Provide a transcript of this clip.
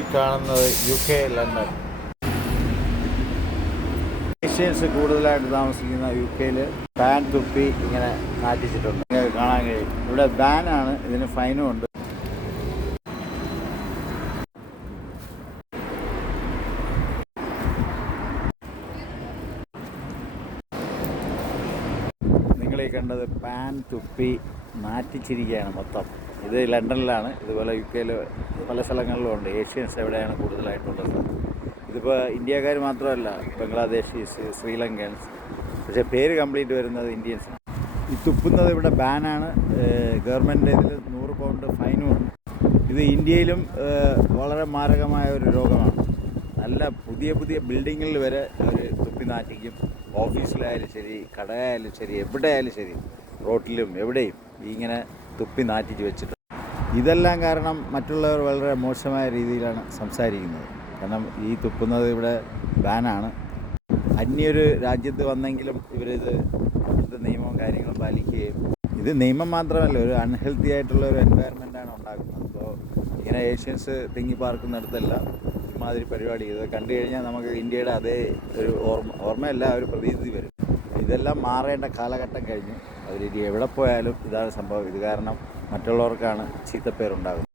ഈ കാണുന്നത് UK London. Asians കൂടുതലായിട്ട് താമസിക്കുന്ന UK പാൻ തുപ്പി ഇങ്ങനെ നാട്ടിച്ചിട്ടുണ്ട്. നിങ്ങൾക്ക് കാണാൻ കഴിയും. ഇവിടെ ബാനാണ്, ഇതിന് ഫൈനും ഉണ്ട്. നിങ്ങളീ കണ്ടത് പാൻ തുപ്പി നാറ്റിച്ചിരിക്കുകയാണ് മൊത്തം. ഇത് ലണ്ടനിലാണ്. ഇതുപോലെ UK പല സ്ഥലങ്ങളിലും ഉണ്ട്. ഏഷ്യൻസ് എവിടെയാണ് കൂടുതലായിട്ടുള്ളത്. ഇതിപ്പോൾ ഇന്ത്യക്കാർ മാത്രമല്ല, ബംഗ്ലാദേശീസ്, ശ്രീലങ്കൻസ്, പക്ഷേ പേര് കംപ്ലീറ്റ് വരുന്നത് ഇന്ത്യൻസാണ്. ഈ തുപ്പുന്നത് ഇവിടെ ബാനാണ്. ഗവൺമെൻറ് ഇതിൽ 100 പൗണ്ട് ഫൈനും ഉണ്ട്. ഇത് ഇന്ത്യയിലും വളരെ മാരകമായ ഒരു രോഗമാണ്. നല്ല പുതിയ പുതിയ ബിൽഡിങ്ങിൽ വരെ അവർ തുപ്പി നാറ്റിക്കും. ഓഫീസിലായാലും ശരി, കടയായാലും ശരി, എവിടെയായാലും ശരി, റോട്ടിലും എവിടെയും ഇങ്ങനെ തുപ്പി നാറ്റിച്ച് വെച്ചിട്ട്. ഇതെല്ലാം കാരണം മറ്റുള്ളവർ വളരെ മോശമായ രീതിയിലാണ് സംസാരിക്കുന്നത്. കാരണം ഈ തുപ്പുന്നത് ഇവിടെ ബാനാണ്. അന്യൊരു രാജ്യത്ത് വന്നെങ്കിലും ഇവരിത് നിയമവും കാര്യങ്ങളും പാലിക്കുകയും, ഇത് നിയമം മാത്രമല്ല, ഒരു അൺഹെൽത്തി ആയിട്ടുള്ള ഒരു എൻവയറമെൻറ്റാണ് ഉണ്ടാക്കുന്നത്. അപ്പോൾ ഇങ്ങനെ ഏഷ്യൻസ് തിങ്ങി പാർക്കുന്നിടത്തെല്ലാം ഇമാതിരി പരിപാടി ഇത് കണ്ടു കഴിഞ്ഞാൽ നമുക്ക് ഇന്ത്യയുടെ അതേ ഒരു ഓർമ്മയല്ല, ഒരു പ്രതീതി വരും. ഇതെല്ലാം മാറേണ്ട കാലഘട്ടം കഴിഞ്ഞു. അവർ എവിടെ പോയാലും ഇതാണ് സംഭവം. ഇത് കാരണം മറ്റുള്ളവർക്കാണ് ചീത്തപ്പേരുണ്ടാകുന്നത്.